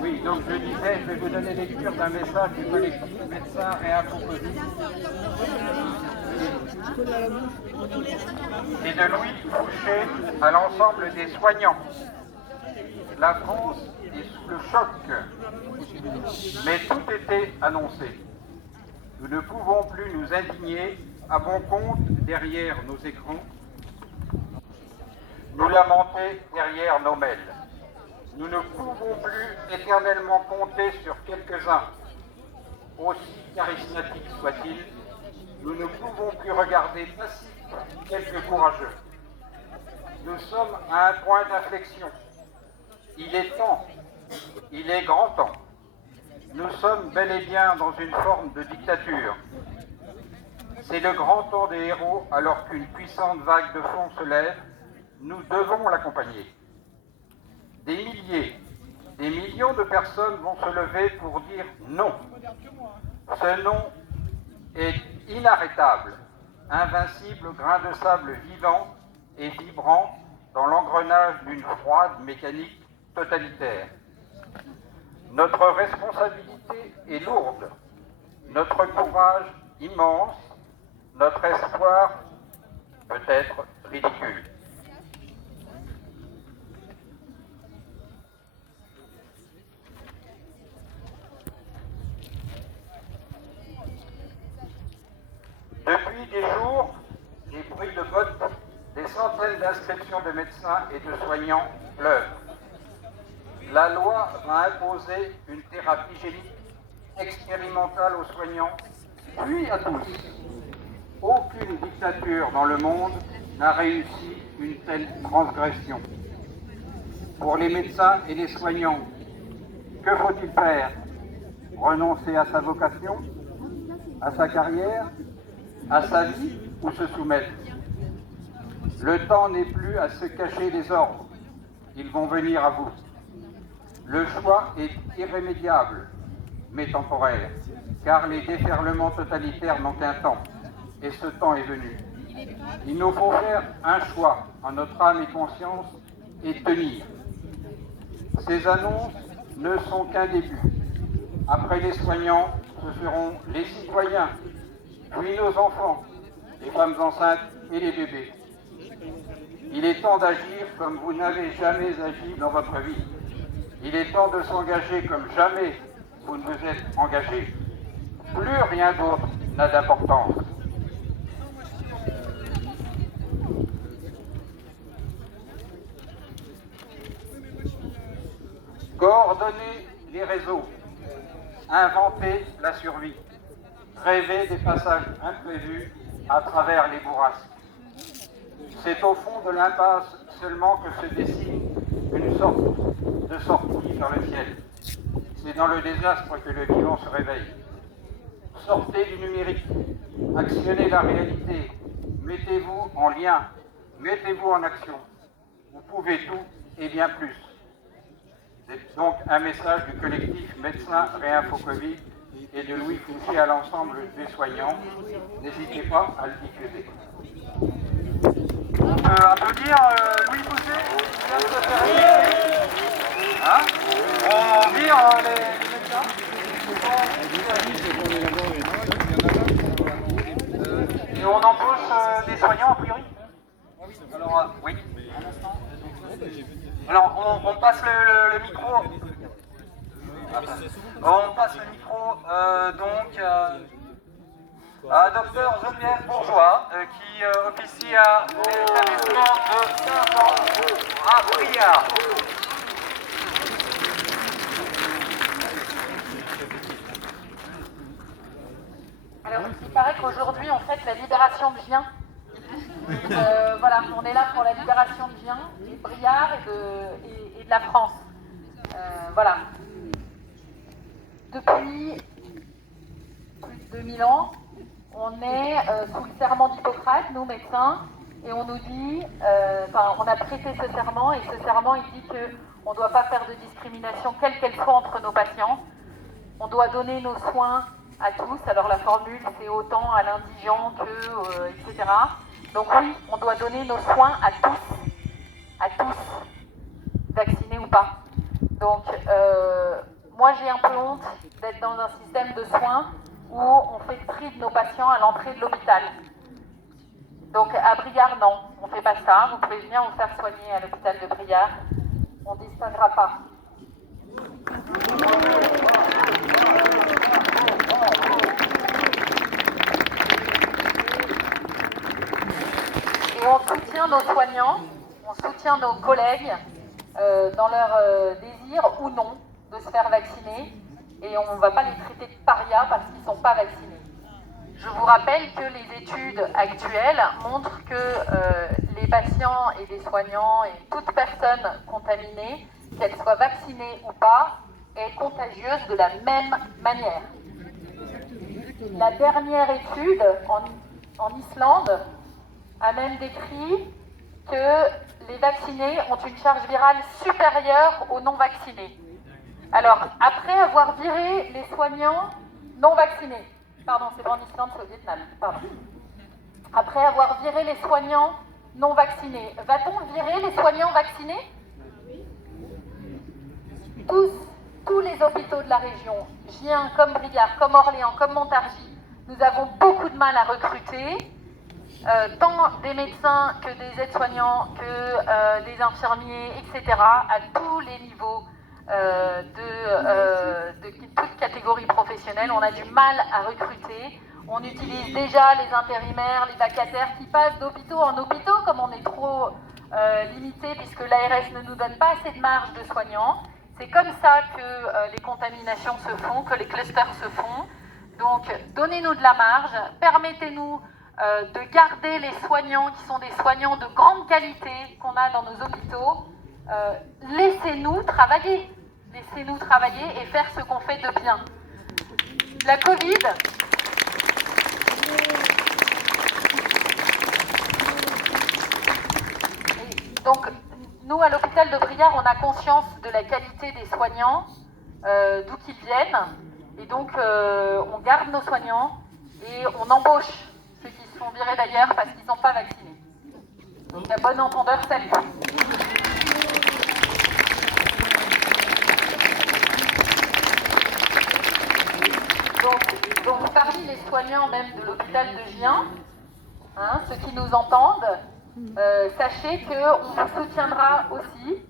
Oui, donc je disais, je vais vous donner lecture d'un message du collectif Médecins Réinfo Covid et de Louis Fouché à l'ensemble des soignants. La France est sous le choc, mais tout était annoncé. Nous ne pouvons plus nous indigner à bon compte derrière nos écrans, nous lamenter derrière nos mails. Nous ne pouvons plus éternellement compter sur quelques-uns, aussi charismatiques soient-ils. Nous ne pouvons plus regarder passifs quelques courageux. Nous sommes à un point d'inflexion. Il est temps, il est grand temps. Nous sommes bel et bien dans une forme de dictature. C'est le grand temps des héros alors qu'une puissante vague de fond se lève. Nous devons l'accompagner. Des milliers, des millions de personnes vont se lever pour dire non. Ce non est inarrêtable, invincible grain de sable vivant et vibrant dans l'engrenage d'une froide mécanique totalitaire. Notre responsabilité est lourde, notre courage immense, notre espoir peut-être ridicule. Depuis des jours, des bruits de bottes, des centaines d'inscriptions de médecins et de soignants pleurent. La loi va imposer une thérapie génique expérimentale aux soignants, puis à tous. Aucune dictature dans le monde n'a réussi une telle transgression. Pour les médecins et les soignants, que faut-il faire? Renoncer à sa vocation, à sa carrière, à sa vie ou se soumettre? Le temps n'est plus à se cacher des ordres. Ils vont venir à vous. Le choix est irrémédiable, mais temporaire, car les déferlements totalitaires n'ont qu'un temps, et ce temps est venu. Il nous faut faire un choix en notre âme et conscience et tenir. Ces annonces ne sont qu'un début. Après les soignants, ce seront les citoyens, puis nos enfants, les femmes enceintes et les bébés. Il est temps d'agir comme vous n'avez jamais agi dans votre vie. Il est temps de s'engager comme jamais vous ne vous êtes engagé. Plus rien d'autre n'a d'importance. Coordonner les réseaux, inventer la survie, rêver des passages imprévus à travers les bourrasques. C'est au fond de l'impasse seulement que se dessine une sorte de sortie vers le ciel. C'est dans le désastre que le vivant se réveille. Sortez du numérique, actionnez la réalité, mettez-vous en lien, mettez-vous en action. Vous pouvez tout et bien plus. C'est donc un message du collectif Médecins Réinfo Covid et de Louis Fouché à l'ensemble des soignants. N'hésitez pas à le diffuser. On peut applaudir Louis Fouché qui vient de se faire élire. Hein? On vire les médecins. Et on embauche des soignants a priori. Alors, oui. Alors, on passe le micro. On passe le micro donc à Dr Geneviève Bourgeois qui officie à l'établissement de Saint-Jean à Briard. Alors, il paraît qu'aujourd'hui, on fête la libération de Gien. Voilà, on est là pour la libération de Gien, de Briard et de la France. Voilà. Depuis plus de 2000 ans, on est sous le serment d'Hippocrate, nous médecins, et on nous dit, on a prêté ce serment, et ce serment, il dit qu'on ne doit pas faire de discrimination, quelle qu'elle soit, entre nos patients. On doit donner nos soins à tous. Alors la formule, c'est autant à l'indigent que, etc. Donc oui, on doit donner nos soins à tous, vaccinés ou pas. Donc moi j'ai un peu honte d'être dans un système de soins où on fait le tri de nos patients à l'entrée de l'hôpital. Donc à Briare, non, on ne fait pas ça. Vous pouvez venir vous faire soigner à l'hôpital de Briare. On ne distinguera pas. Et on soutient nos soignants, on soutient nos collègues dans leur désir ou non de se faire vacciner. Et on ne va pas les traiter de parias parce qu'ils ne sont pas vaccinés. Je vous rappelle que les études actuelles montrent que les patients et les soignants et toute personne contaminée, qu'elle soit vaccinée ou pas, est contagieuse de la même manière. La dernière étude en Islande a même décrit que les vaccinés ont une charge virale supérieure aux non-vaccinés. Alors, après avoir viré les soignants non vaccinés, pardon, c'est pas en Islande, c'est au Vietnam, pardon. Après avoir viré les soignants non vaccinés, va-t-on virer les soignants vaccinés? Tous les hôpitaux de la région, Gien, comme Briare, comme Orléans, comme Montargis, nous avons beaucoup de mal à recruter, tant des médecins que des aides-soignants, que des infirmiers, etc., à tous les niveaux de toute catégorie professionnelle. On a du mal à recruter. On utilise déjà les intérimaires, les vacataires qui passent d'hôpitaux en hôpitaux, comme on est trop limité puisque l'ARS ne nous donne pas assez de marge de soignants. C'est comme ça que les contaminations se font, que les clusters se font. Donc, donnez-nous de la marge, permettez-nous de garder les soignants qui sont des soignants de grande qualité qu'on a dans nos hôpitaux. Laissez-nous travailler. Laissez-nous travailler et faire ce qu'on fait de bien. La Covid, donc nous à l'hôpital de Briare, on a conscience de la qualité des soignants, d'où qu'ils viennent, et donc on garde nos soignants et on embauche ceux qui se font virer d'ailleurs parce qu'ils ne sont pas vaccinés. Donc à bon entendeur, salut. Donc parmi les soignants même de l'hôpital de Gien, hein, ceux qui nous entendent, sachez qu'on vous soutiendra aussi.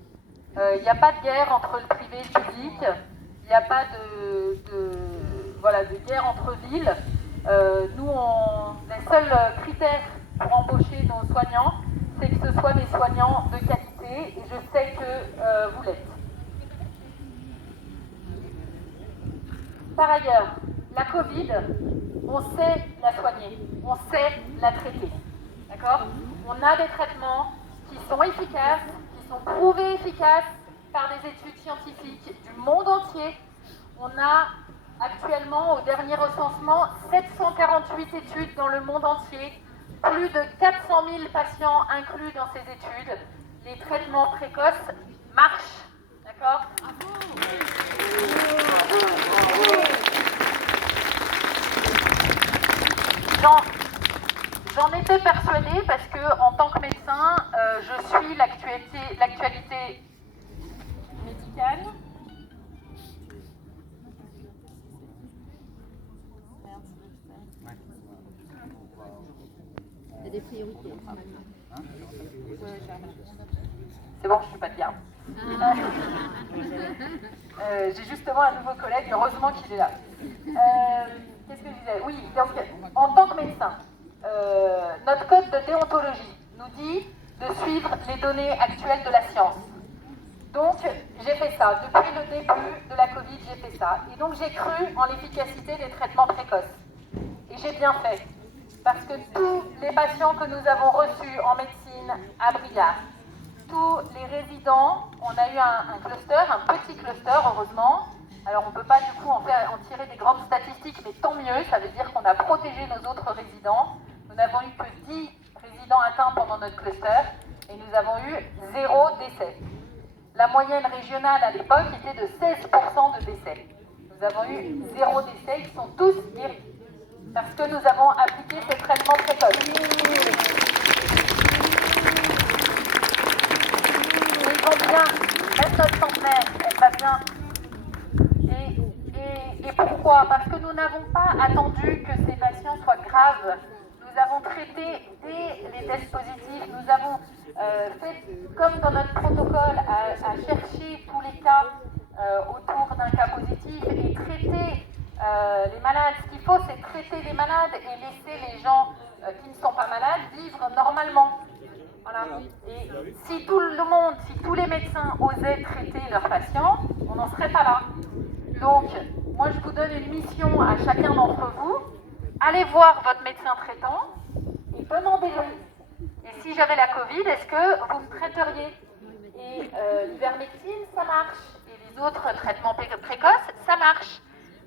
Il n'y a pas de guerre entre le privé et le public, il n'y a pas de guerre entre villes. Nous, les seuls critères pour embaucher nos soignants, c'est que ce soit des soignants de qualité, et je sais que vous l'êtes. Par ailleurs, la Covid, on sait la soigner, on sait la traiter. D'accord ? On a des traitements qui sont efficaces, qui sont prouvés efficaces par des études scientifiques du monde entier. On a actuellement, au dernier recensement, 748 études dans le monde entier, plus de 400 000 patients inclus dans ces études. Les traitements précoces marchent. D'accord ? J'en étais persuadée parce que, en tant que médecin, je suis l'actualité médicale. Il y a des priorités. C'est bon, je ne suis pas de garde. J'ai justement un nouveau collègue, heureusement qu'il est là. Qu'est-ce que je disais? Oui, donc en tant que médecin, notre code de déontologie nous dit de suivre les données actuelles de la science. Donc j'ai fait ça. Depuis le début de la Covid, j'ai fait ça. Et donc j'ai cru en l'efficacité des traitements précoces. Et j'ai bien fait. Parce que tous les patients que nous avons reçus en médecine à Briare, tous les résidents, on a eu un cluster, un petit cluster, heureusement. Alors on ne peut pas du coup en tirer des grandes statistiques, mais tant mieux, ça veut dire qu'on a protégé nos autres résidents. Nous n'avons eu que 10 résidents atteints pendant notre cluster et nous avons eu 0 décès. La moyenne régionale à l'époque était de 16% de décès. Nous avons eu 0 décès, ils sont tous guéris. Parce que nous avons appliqué ces traitements précoces. Ils vont bien, même notre centenaire, elle va bien. Et Et pourquoi? Parce que nous n'avons pas attendu que ces patients soient graves. Nous avons traité dès les tests positifs. Nous avons fait, comme dans notre protocole, à chercher tous les cas autour d'un cas positif et traiter les malades. Ce qu'il faut, c'est traiter les malades et laisser les gens qui ne sont pas malades vivre normalement. Voilà. Et si tout le monde, si tous les médecins osaient traiter leurs patients, on n'en serait pas là. Donc, moi, je vous donne une mission à chacun d'entre vous. Allez voir votre médecin traitant et demandez-lui. Et si j'avais la Covid, est-ce que vous me traiteriez? Et l'ivermectine, ça marche. Et les autres traitements précoces, ça marche.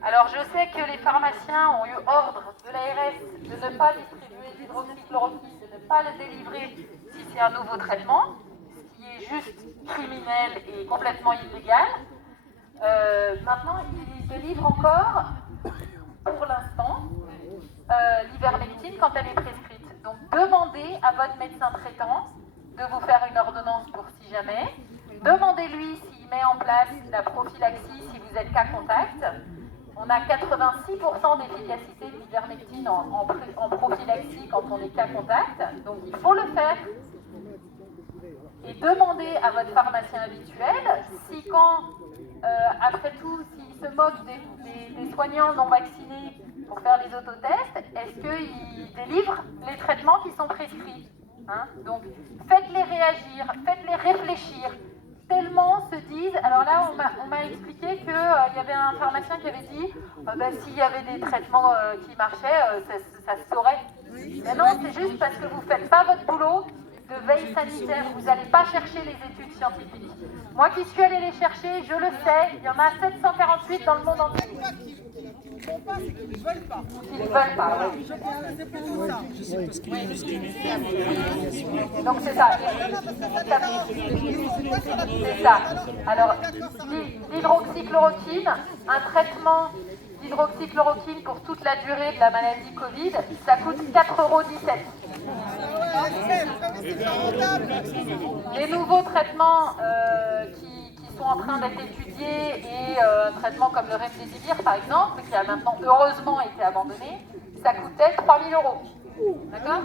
Alors, je sais que les pharmaciens ont eu ordre de l'ARS de ne pas distribuer l'hydroxychloroquine, de ne pas le délivrer si c'est un nouveau traitement, ce qui est juste criminel et complètement illégal. Maintenant, ils délivrent encore, pour l'instant, l'ivermectine quand elle est prescrite. Donc, demandez à votre médecin traitant de vous faire une ordonnance pour si jamais. Demandez-lui s'il met en place la prophylaxie si vous êtes cas contact. On a 86% d'efficacité de l'ivermectine en prophylaxie quand on est cas contact. Donc, il faut le faire. Et demandez à votre pharmacien habituel si quand, après tout, s'il se moque des soignants non vaccinés pour faire les autotests, est-ce qu'il délivre les traitements qui sont prescrits, hein? Donc, faites-les réagir, faites-les réfléchir. Tellement se disent, alors là on m'a expliqué qu'il y avait un pharmacien qui avait dit s'il y avait des traitements qui marchaient, ça se saurait. Mais non, c'est juste parce que vous ne faites pas votre boulot de veille sanitaire, vous n'allez pas chercher les études scientifiques. Moi qui suis allée les chercher, je le sais, il y en a 748 dans le monde entier. Ils ne font pas, c'est qu'ils ne veulent pas. Ils ne veulent pas. Je pense que c'est plutôt ça. Donc c'est ça. C'est ça. Alors, l'hydroxychloroquine, un traitement d'hydroxychloroquine pour toute la durée de la maladie Covid, ça coûte 4,17 €. Les nouveaux traitements qui sont en train d'être étudiés et un traitement comme le Remdesivir par exemple, qui a maintenant heureusement été abandonné, ça coûtait 3 000 €. D'accord?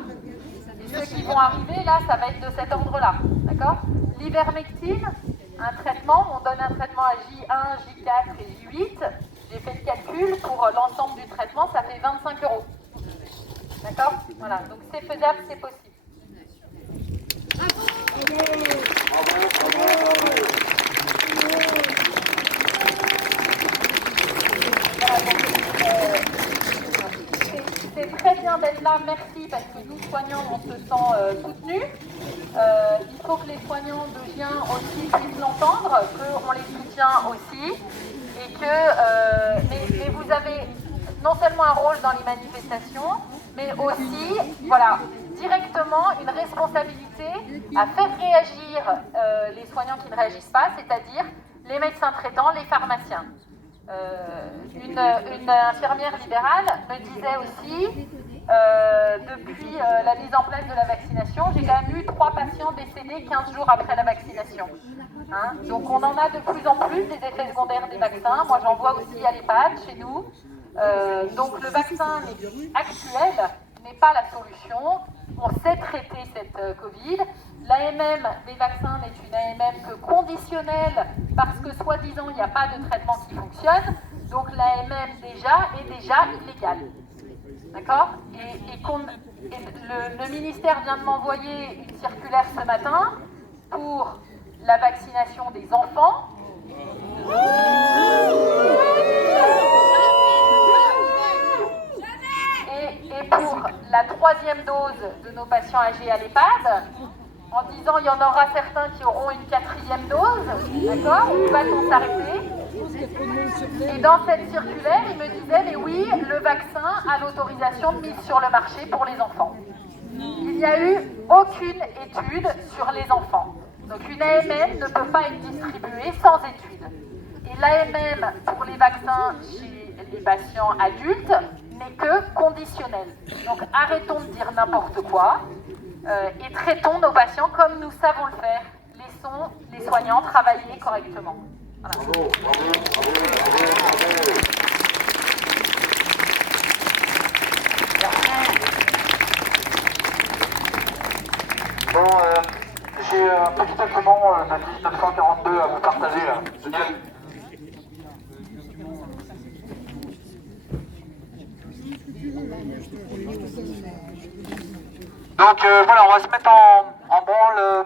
Et ceux qui vont arriver, là, ça va être de cet ordre-là. D'accord? L'ivermectine, un traitement, on donne un traitement à J1, J4 et J8. J'ai fait le calcul, pour l'ensemble du traitement, ça fait 25 €. D'accord? Voilà, donc c'est faisable, c'est possible. Voilà, donc, c'est très bien d'être là, merci, parce que nous, soignants, on se sent soutenus. Il faut que les soignants de Gien aussi puissent l'entendre, qu'on les soutient aussi, et que mais vous avez non seulement un rôle dans les manifestations, mais aussi, voilà, directement une responsabilité à faire réagir les soignants qui ne réagissent pas, c'est-à-dire les médecins traitants, les pharmaciens. Une infirmière libérale me disait aussi, depuis la mise en place de la vaccination, j'ai quand même eu 3 patients décédés 15 jours après la vaccination. Hein? Donc on en a de plus en plus des effets secondaires des vaccins. Moi j'en vois aussi à l'EHPAD chez nous. Donc le vaccin actuel n'est pas la solution. On sait traiter cette Covid. L'AMM des vaccins n'est une AMM que conditionnelle parce que soi-disant il n'y a pas de traitement qui fonctionne. Donc l'AMM déjà est déjà illégale. D'accord? Et le ministère vient de m'envoyer une circulaire ce matin pour la vaccination des enfants. Et pour la 3e dose de nos patients âgés à l'EHPAD, en disant il y en aura certains qui auront une 4e dose, d'accord? Où va-t-on s'arrêter? Et dans cette circulaire, il me disait, mais oui, le vaccin a l'autorisation de mise sur le marché pour les enfants. Il n'y a eu aucune étude sur les enfants. Donc une AMM ne peut pas être distribuée sans étude. Et l'AMM pour les vaccins chez les patients adultes n'est que conditionnel. Donc arrêtons de dire n'importe quoi et traitons nos patients comme nous savons le faire. Laissons les soignants travailler correctement. Voilà. petit document de 1942 à vous partager là. Génial. Donc voilà, on va se mettre en branle